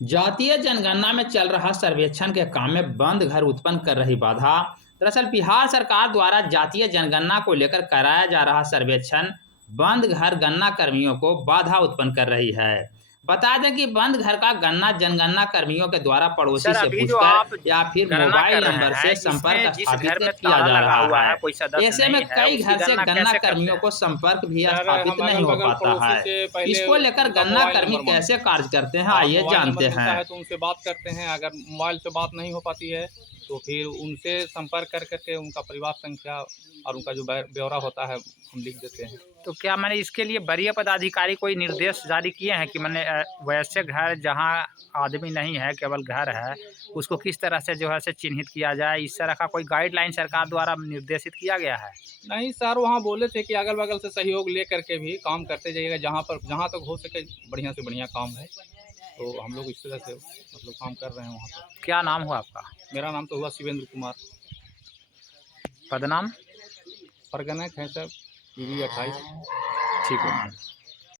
जातीय जनगणना में चल रहा सर्वेक्षण के काम में बंद घर उत्पन्न कर रही बाधा। दरअसल बिहार सरकार द्वारा जातीय जनगणना को लेकर कराया जा रहा सर्वेक्षण बंद घर गणना कर्मियों को बाधा उत्पन्न कर रही है। बता दें कि बंद घर का गणना जनगणना कर्मियों के द्वारा पड़ोसी सर, से अभी जो पूछकर आप या फिर गणना मोबाइल कर रहे नंबर हैं, से संपर्क इसमें जिस घर स्थापित में किया ताला जा लगा रहा हुआ है। है, कोई सदस्य ऐसे में नहीं है, कई उसकी घर से गणना गणना कैसे करते कर्मियों हैं? को संपर्क भी सर, स्थापित हम नहीं हो अगल-बगल पाता पड़ोसी है। से पहले इसको लेकर उनका गणना मोबाइल कर्मी नंबर कैसे माँगते हैं। कार्य करते हैं, हाँ, आइए मोबाइल नंबर जानते मिलता हैं। है तो उनसे बात करते हैं, अगर मोबाइल से बात नहीं हो पाती है, तो फिर उनसे संपर्क कर के उनका परिवार संख्या और उनका जो ब्यौरा होता है, हम लिख देते हैं। तो क्या मैंने इसके लिए वरीय पदाधिकारी कोई निर्देश जारी किए हैं कि मैंने वैसे घर जहाँ आदमी नहीं है, केवल घर है, उसको किस तरह से जो है से चिन्हित किया जाए? इस तरह का कोई गाइडलाइन सरकार द्वारा निर्देशित किया गया है? नहीं सर, वहाँ बोले थे कि अगल-बगल से सहयोग ले कर के भी काम करते जाइएगा, जहाँ तक हो सके बढ़िया से बढ़िया काम हो। तो हम लोग इस तरह से मतलब काम कर रहे हैं वहाँ पर। क्या नाम हुआ आपका? मेरा नाम तो हुआ शिवेंद्र कुमार। पदनाम? परगना खैसर, पीवी 28। ठीक है।